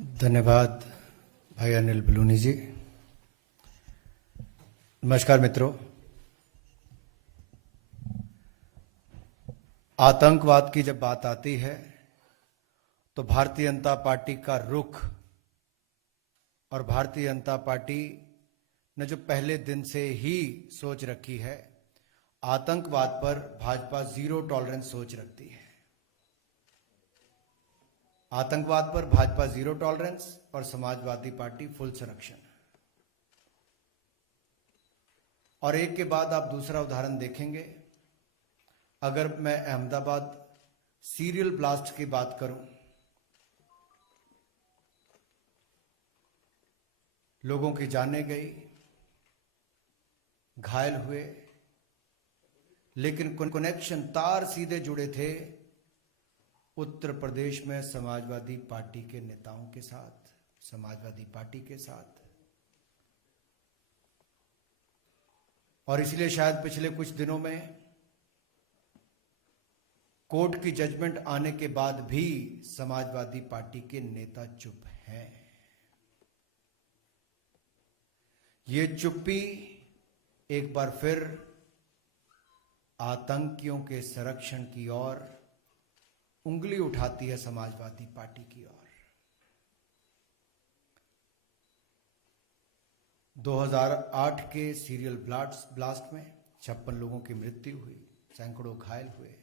धन्यवाद भाई अनिल बलूनी जी। नमस्कार मित्रों, आतंकवाद की जब बात आती है तो भारतीय जनता पार्टी का रुख और भारतीय जनता पार्टी ने जो पहले दिन से ही सोच रखी है, आतंकवाद पर भाजपा जीरो टॉलरेंस सोच रखती है। आतंकवाद पर भाजपा जीरो टॉलरेंस और समाजवादी पार्टी फुल संरक्षण। और एक के बाद आप दूसरा उदाहरण देखेंगे। अगर मैं अहमदाबाद सीरियल ब्लास्ट की बात करूं, लोगों की जानें गई, घायल हुए, लेकिन कनेक्शन तार सीधे जुड़े थे उत्तर प्रदेश में समाजवादी पार्टी के नेताओं के साथ, समाजवादी पार्टी के साथ। और इसलिए शायद पिछले कुछ दिनों में कोर्ट की जजमेंट आने के बाद भी समाजवादी पार्टी के नेता चुप हैं। ये चुप्पी एक बार फिर आतंकियों के संरक्षण की ओर उंगली उठाती है, समाजवादी पार्टी की ओर। 2008 के सीरियल ब्लास्ट में 56 लोगों की मृत्यु हुई, सैकड़ों घायल हुए।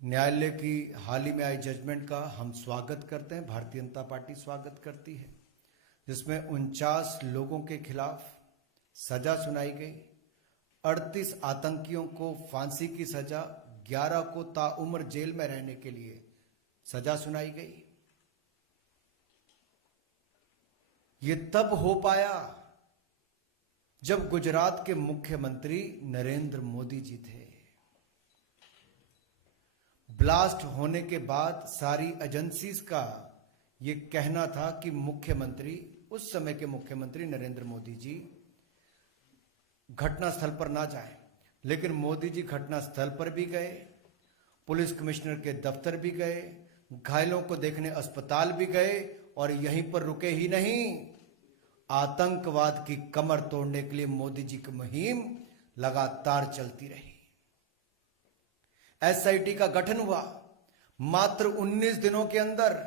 न्यायालय की हाल ही में आई जजमेंट का हम स्वागत करते हैं, भारतीय जनता पार्टी स्वागत करती है, जिसमें 49 लोगों के खिलाफ सजा सुनाई गई। 38 आतंकियों को फांसी की सजा, 11 को ताउम्र जेल में रहने के लिए सजा सुनाई गई। ये तब हो पाया जब गुजरात के मुख्यमंत्री नरेंद्र मोदी जी थे। ब्लास्ट होने के बाद सारी एजेंसीज का ये कहना था कि मुख्यमंत्री, उस समय के मुख्यमंत्री नरेंद्र मोदी जी घटनास्थल पर ना जाएं, लेकिन मोदी जी घटनास्थल पर भी गए, पुलिस कमिश्नर के दफ्तर भी गए, घायलों को देखने अस्पताल भी गए, और यहीं पर रुके ही नहीं, आतंकवाद की कमर तोड़ने के लिए मोदी जी की मुहिम लगातार चलती रही। एसआईटी का गठन हुआ, मात्र 19 दिनों के अंदर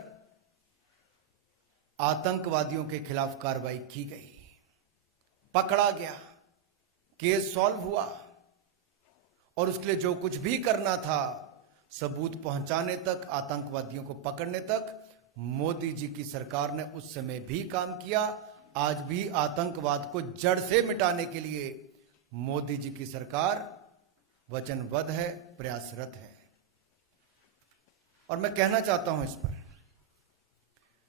आतंकवादियों के खिलाफ कार्रवाई की गई, पकड़ा गया, केस सॉल्व हुआ, और उसके लिए जो कुछ भी करना था, सबूत पहुंचाने तक, आतंकवादियों को पकड़ने तक, मोदी जी की सरकार ने उस समय भी काम किया। आज भी आतंकवाद को जड़ से मिटाने के लिए मोदी जी की सरकार वचनबद्ध है, प्रयासरत है। और मैं कहना चाहता हूं इस पर,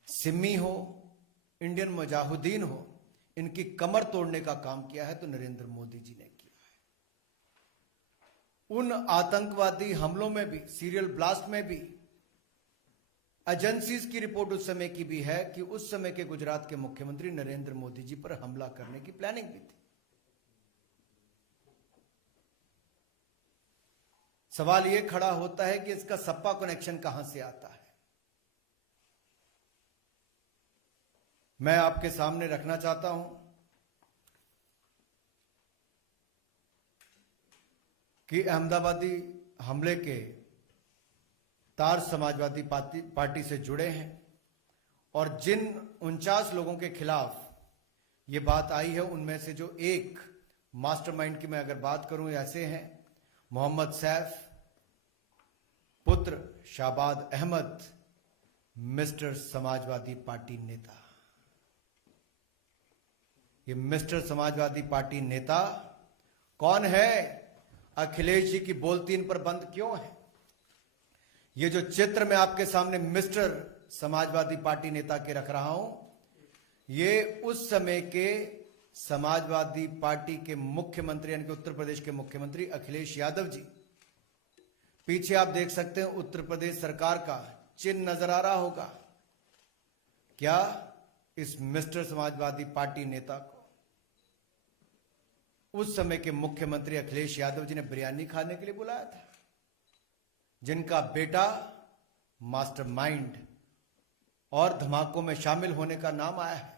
सिमी हो, इंडियन मुजाहिदीन हो, इनकी कमर तोड़ने का काम किया है तो नरेंद्र मोदी जी ने किया है। उन आतंकवादी हमलों में भी, सीरियल ब्लास्ट में भी, एजेंसीज की रिपोर्ट उस समय की भी है कि उस समय के गुजरात के मुख्यमंत्री नरेंद्र मोदी जी पर हमला करने की प्लानिंग भी थी। सवाल यह खड़ा होता है कि इसका सपा कनेक्शन कहां से आता है। मैं आपके सामने रखना चाहता हूं कि अहमदाबादी हमले के तार समाजवादी पार्टी से जुड़े हैं, और जिन 49 लोगों के खिलाफ ये बात आई है, उनमें से जो एक मास्टरमाइंड की मैं अगर बात करूं, ऐसे हैं मोहम्मद सैफ पुत्र शाबाद अहमद, मिस्टर समाजवादी पार्टी नेता। ये मिस्टर समाजवादी पार्टी नेता कौन है? अखिलेश जी की बोलती इन पर बंद क्यों है? ये जो चित्र मैं आपके सामने मिस्टर समाजवादी पार्टी नेता के रख रहा हूं, ये उस समय के समाजवादी पार्टी के मुख्यमंत्री, यानी कि उत्तर प्रदेश के मुख्यमंत्री अखिलेश यादव जी। पीछे आप देख सकते हैं उत्तर प्रदेश सरकार का चिन्ह नजर आ रहा होगा। क्या इस मिस्टर समाजवादी पार्टी नेता को उस समय के मुख्यमंत्री अखिलेश यादव जी ने बिरयानी खाने के लिए बुलाया था, जिनका बेटा मास्टरमाइंड और धमाकों में शामिल होने का नाम आया है।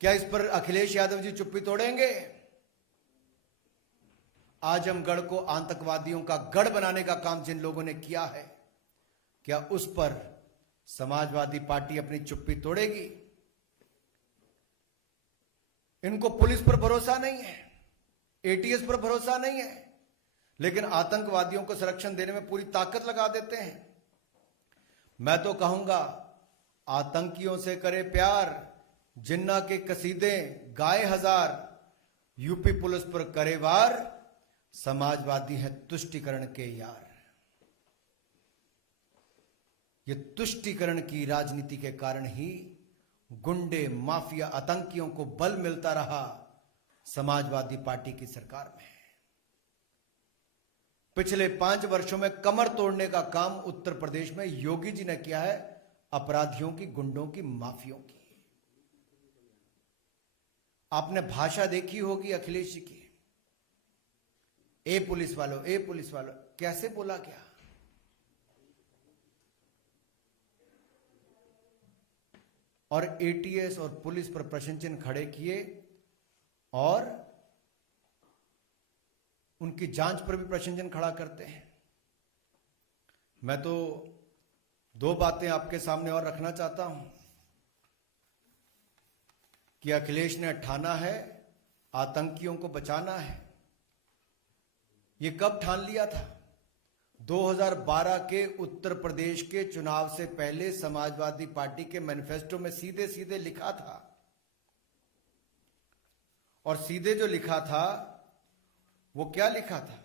क्या इस पर अखिलेश यादव जी चुप्पी तोड़ेंगे? आजमगढ़ को आतंकवादियों का गढ़ बनाने का काम जिन लोगों ने किया है, क्या उस पर समाजवादी पार्टी अपनी चुप्पी तोड़ेगी? इनको पुलिस पर भरोसा नहीं है, एटीएस पर भरोसा नहीं है, लेकिन आतंकवादियों को संरक्षण देने में पूरी ताकत लगा देते हैं। मैं तो कहूंगा, आतंकियों से करे प्यार, जिन्ना के कसीदे गाए हजार, यूपी पुलिस पर करे वार, समाजवादी है तुष्टिकरण के यार। ये तुष्टिकरण की राजनीति के कारण ही गुंडे, माफिया, आतंकियों को बल मिलता रहा समाजवादी पार्टी की सरकार में। पिछले 5 वर्षों में कमर तोड़ने का काम उत्तर प्रदेश में योगी जी ने किया है, अपराधियों की, गुंडों की, माफियों की। आपने भाषा देखी होगी अखिलेश जी की, ए पुलिस वालों, ए पुलिस वालों, कैसे बोला क्या? और एटीएस और पुलिस पर प्रश्न चिन्ह खड़े किए और उनकी जांच पर भी प्रश्न चिन्ह खड़ा करते हैं। मैं तो 2 बातें आपके सामने और रखना चाहता हूं कि अखिलेश ने ठाना है आतंकियों को बचाना है। ये कब ठान लिया था? 2012 के उत्तर प्रदेश के चुनाव से पहले समाजवादी पार्टी के मैनिफेस्टो में सीधे सीधे लिखा था, और सीधे जो लिखा था वो क्या लिखा था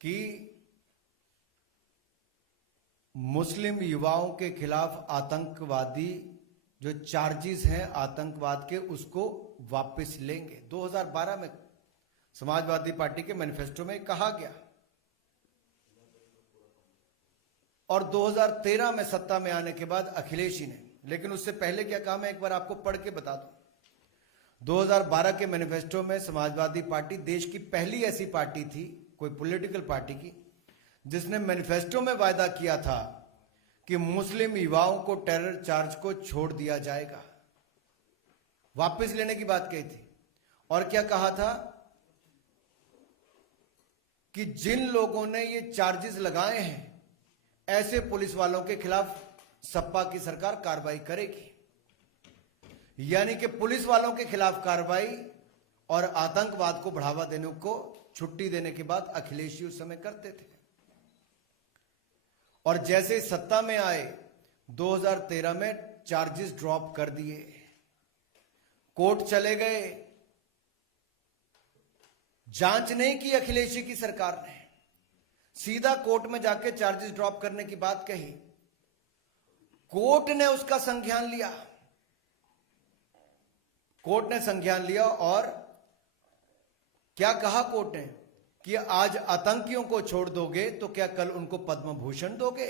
कि मुस्लिम युवाओं के खिलाफ आतंकवादी जो चार्जेस हैं आतंकवाद के, उसको वापस लेंगे। 2012 में समाजवादी पार्टी के मैनिफेस्टो में कहा गया, और 2013 में सत्ता में आने के बाद अखिलेश जी ने, लेकिन उससे पहले क्या कहा मैं एक बार आपको पढ़ के बता दूं। 2012 के मैनिफेस्टो में समाजवादी पार्टी देश की पहली ऐसी पार्टी थी, कोई पॉलिटिकल पार्टी की, जिसने मैनिफेस्टो में वायदा किया था कि मुस्लिम युवाओं को टेरर चार्ज को छोड़ दिया जाएगा, वापस लेने की बात कही थी। और क्या कहा था कि जिन लोगों ने ये चार्जेस लगाए हैं ऐसे पुलिस वालों के खिलाफ सपा की सरकार कार्रवाई करेगी। यानी कि पुलिस वालों के खिलाफ कार्रवाई और आतंकवाद को बढ़ावा देने को छुट्टी देने के बाद अखिलेश जी उस समय करते थे। और जैसे सत्ता में आए 2013 में चार्जेस ड्रॉप कर दिए, कोर्ट चले गए, जांच नहीं की अखिलेश जी की सरकार ने, सीधा कोर्ट में जाके चार्जेस ड्रॉप करने की बात कही। कोर्ट ने उसका संज्ञान लिया, कोर्ट ने संज्ञान लिया और क्या कहा कोर्ट ने कि आज आतंकियों को छोड़ दोगे तो क्या कल उनको पद्म भूषण दोगे?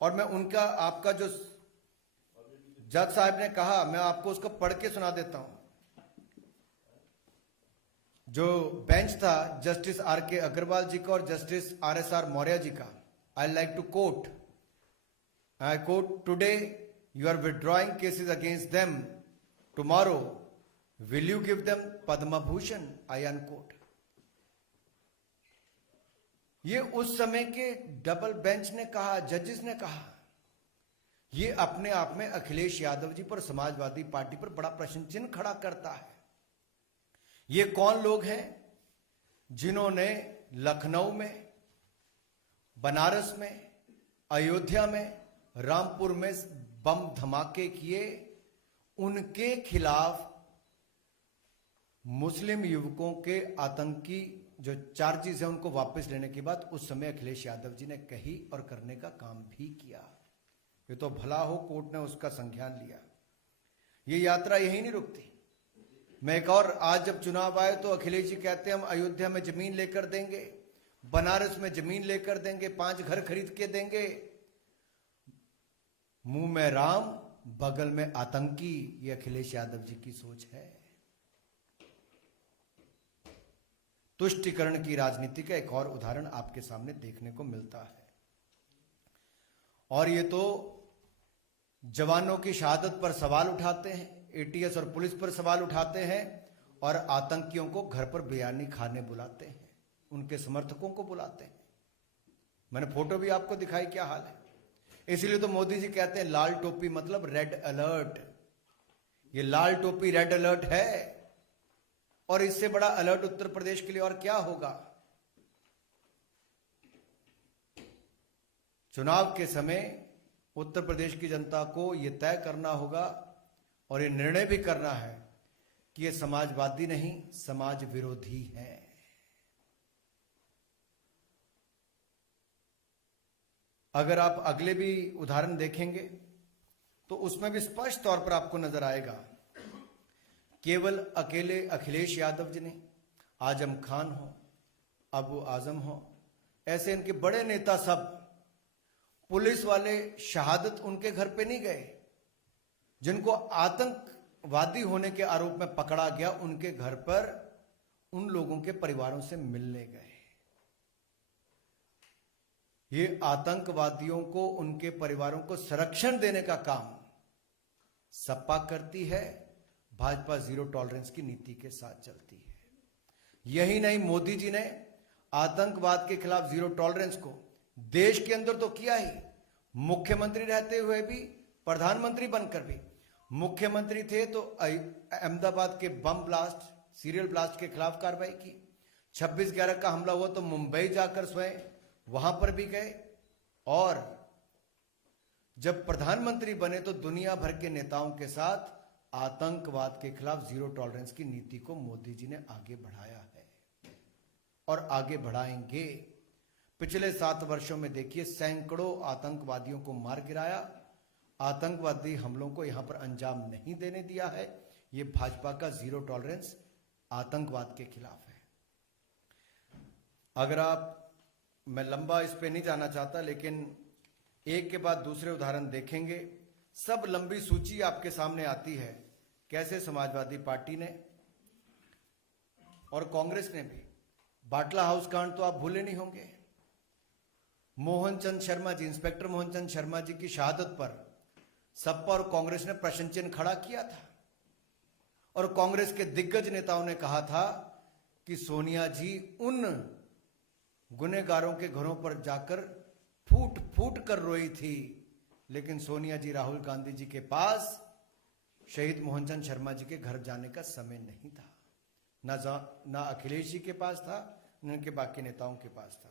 और मैं उनका, आपका जो जज साहब ने कहा, मैं आपको उसको पढ़ के सुना देता हूं। जो बेंच था जस्टिस आर के अग्रवाल जी का और जस्टिस RSR मौर्य जी का, I like to quote, I quote, today you are withdrawing cases against them, tomorrow will you give them Padma Bhushan, I unquote. ये उस समय के डबल बेंच ने कहा, जजेस ने कहा। ये अपने आप में अखिलेश यादव जी पर, समाजवादी पार्टी पर बड़ा प्रश्न चिन्ह खड़ा करता है। ये कौन लोग हैं जिन्होंने लखनऊ में, बनारस में, अयोध्या में, रामपुर में बम धमाके किए? उनके खिलाफ मुस्लिम युवकों के आतंकी जो चार्जेस हैं उनको वापस लेने की बात उस समय अखिलेश यादव जी ने कही और करने का काम भी किया। ये तो भला हो कोर्ट ने उसका संज्ञान लिया। ये यात्रा यही नहीं रुकती। मैं एक और, आज जब चुनाव आए तो अखिलेश जी कहते हैं हम अयोध्या में जमीन लेकर देंगे, बनारस में जमीन लेकर देंगे, 5 घर खरीद के देंगे। मुंह में राम, बगल में आतंकी, ये अखिलेश यादव जी की सोच है। तुष्टिकरण की राजनीति का एक और उदाहरण आपके सामने देखने को मिलता है। और ये तो जवानों की शहादत पर सवाल उठाते हैं, एटीएस और पुलिस पर सवाल उठाते हैं और आतंकियों को घर पर बिरयानी खाने बुलाते हैं, उनके समर्थकों को बुलाते हैं। मैंने फोटो भी आपको दिखाई, क्या हाल है। इसलिए तो मोदी जी कहते हैं लाल टोपी मतलब रेड अलर्ट। ये लाल टोपी रेड अलर्ट है और इससे बड़ा अलर्ट उत्तर प्रदेश के लिए और क्या होगा। चुनाव के समय उत्तर प्रदेश की जनता को यह तय करना होगा और यह निर्णय भी करना है कि ये समाजवादी नहीं, समाज विरोधी है। अगर आप अगले भी उदाहरण देखेंगे तो उसमें भी स्पष्ट तौर पर आपको नजर आएगा, केवल अकेले अखिलेश यादव जी ने, आजम खान हो, अबू आजम हो, ऐसे इनके बड़े नेता सब, पुलिस वाले शहादत उनके घर पे नहीं गए। जिनको आतंकवादी होने के आरोप में पकड़ा गया, उनके घर पर उन लोगों के परिवारों से मिलने गए। ये आतंकवादियों को, उनके परिवारों को संरक्षण देने का काम सपा करती है, भाजपा जीरो टॉलरेंस की नीति के साथ चलती है। यही नहीं, मोदी जी ने आतंकवाद के खिलाफ जीरो टॉलरेंस को देश के अंदर तो किया ही, मुख्यमंत्री रहते हुए भी, प्रधानमंत्री बनकर भी। मुख्यमंत्री थे तो अहमदाबाद के बम ब्लास्ट, सीरियल ब्लास्ट के खिलाफ कार्रवाई की। 26/11 का हमला हुआ तो मुंबई जाकर स्वयं वहां पर भी गए। और जब प्रधानमंत्री बने तो दुनिया भर के नेताओं के साथ आतंकवाद के खिलाफ जीरो टॉलरेंस की नीति को मोदी जी ने आगे बढ़ाया है और आगे बढ़ाएंगे। पिछले 7 वर्षों में देखिए, सैकड़ों आतंकवादियों को मार गिराया। आतंकवादी हमलों को यहां पर अंजाम नहीं देने दिया है। यह भाजपा का जीरो टॉलरेंस आतंकवाद के खिलाफ है। अगर आप, मैं लंबा इस पे नहीं जाना चाहता, लेकिन एक के बाद दूसरे उदाहरण देखेंगे, सब लंबी सूची आपके सामने आती है। कैसे समाजवादी पार्टी ने और कांग्रेस ने भी, बाटला हाउस कांड तो आप भूले नहीं होंगे। मोहनचंद शर्मा जी, इंस्पेक्टर मोहनचंद शर्मा जी की शहादत पर सपा और कांग्रेस ने प्रश्न चिन्ह खड़ा किया था और कांग्रेस के दिग्गज नेताओं ने कहा था कि सोनिया जी उन गुनहगारों के घरों पर जाकर फूट फूट कर रोई थी, लेकिन सोनिया जी, राहुल गांधी जी के पास शहीद मोहनचंद शर्मा जी के घर जाने का समय नहीं था, ना अखिलेश जी के पास था, न उनके बाकी नेताओं के पास था।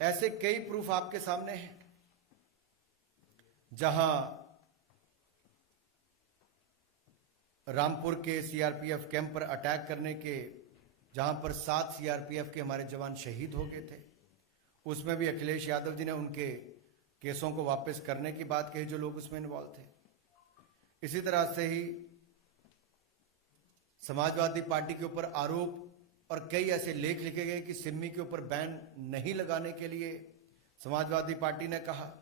ऐसे कई प्रूफ आपके सामने हैं, जहां रामपुर के सीआरपीएफ कैंप पर अटैक करने के, जहां पर 7 सीआरपीएफ के हमारे जवान शहीद हो गए थे, उसमें भी अखिलेश यादव जी ने उनके केसों को वापस करने की बात कही जो लोग उसमें इन्वॉल्व थे। इसी तरह से ही समाजवादी पार्टी के ऊपर आरोप और कई ऐसे लेख लिखे गए कि सिमी के ऊपर बैन नहीं लगाने के लिए समाजवादी पार्टी ने कहा।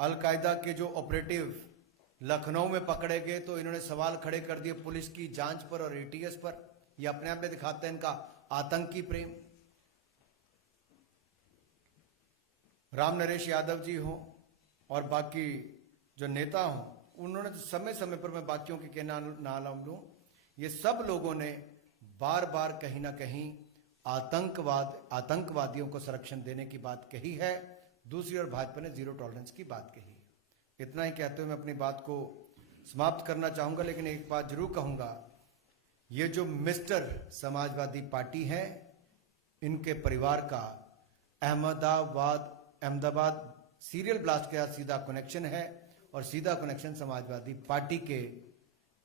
अलकायदा के जो ऑपरेटिव लखनऊ में पकड़े गए तो इन्होंने सवाल खड़े कर दिए पुलिस की जांच पर और एटीएस पर। यह अपने आप में दिखाते हैं इनका आतंकी प्रेम। राम नरेश यादव जी हो और बाकी जो नेता हो, उन्होंने तो समय समय पर, मैं बाकियों के नाम लूं, ये सब लोगों ने बार बार कहीं ना कहीं आतंकवादियों को संरक्षण देने की बात कही है। दूसरी ओर भाजपा ने जीरो टॉलरेंस की बात कही। इतना ही कहते हुए मैं अपनी बात को समाप्त करना चाहूंगा, लेकिन एक बात जरूर कहूंगा, ये जो मिस्टर समाजवादी पार्टी है, इनके परिवार का अहमदाबाद सीरियल ब्लास्ट के साथ सीधा कनेक्शन है और सीधा कनेक्शन समाजवादी पार्टी के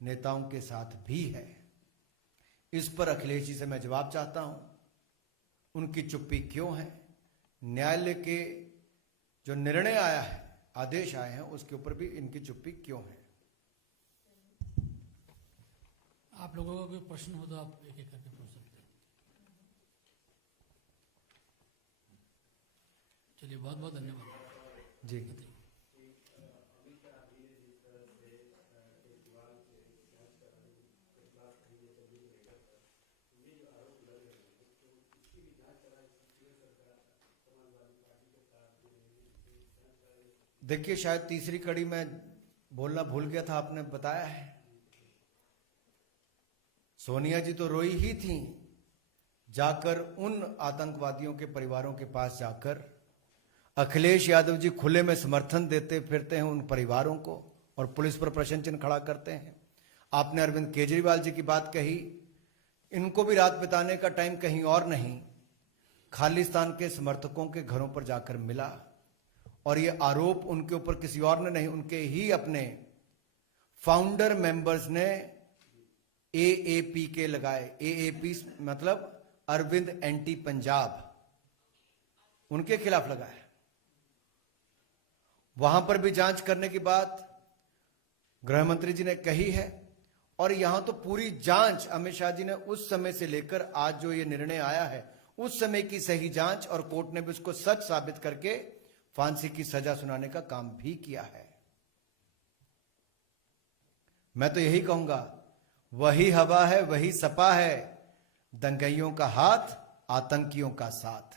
नेताओं के साथ भी है। इस पर अखिलेश जी से मैं जवाब चाहता हूं, उनकी चुप्पी क्यों है? न्यायालय के जो निर्णय आया है, आदेश आए हैं, उसके ऊपर भी इनकी चुप्पी क्यों है? आप लोगों का कोई प्रश्न हो तो आप एक एक करके पूछ सकते हैं। चलिए, बहुत बहुत धन्यवाद जी। देखिए, शायद तीसरी कड़ी में बोलना भूल गया था, आपने बताया है। सोनिया जी तो रोई ही थी, जाकर उन आतंकवादियों के परिवारों के पास जाकर अखिलेश यादव जी खुले में समर्थन देते फिरते हैं उन परिवारों को और पुलिस पर प्रश्न चिन्ह खड़ा करते हैं। आपने अरविंद केजरीवाल जी की बात कही, इनको भी रात बिताने का टाइम कहीं और नहीं, खालिस्तान के समर्थकों के घरों पर जाकर मिला। और ये आरोप उनके ऊपर किसी और ने नहीं, उनके ही अपने फाउंडर मेंबर्स ने एएपी के लगाए। एएपी मतलब अरविंद एंटी पंजाब, उनके खिलाफ लगाया। वहां पर भी जांच करने की बात गृह मंत्री जी ने कही है। और यहां तो पूरी जांच अमित शाह जी ने उस समय से लेकर आज जो ये निर्णय आया है, उस समय की सही जांच, और कोर्ट ने भी उसको सच साबित करके फांसी की सजा सुनाने का काम भी किया है। मैं तो यही कहूंगा, वही हवा है, वही सपा है, दंगइयों का हाथ, आतंकियों का साथ।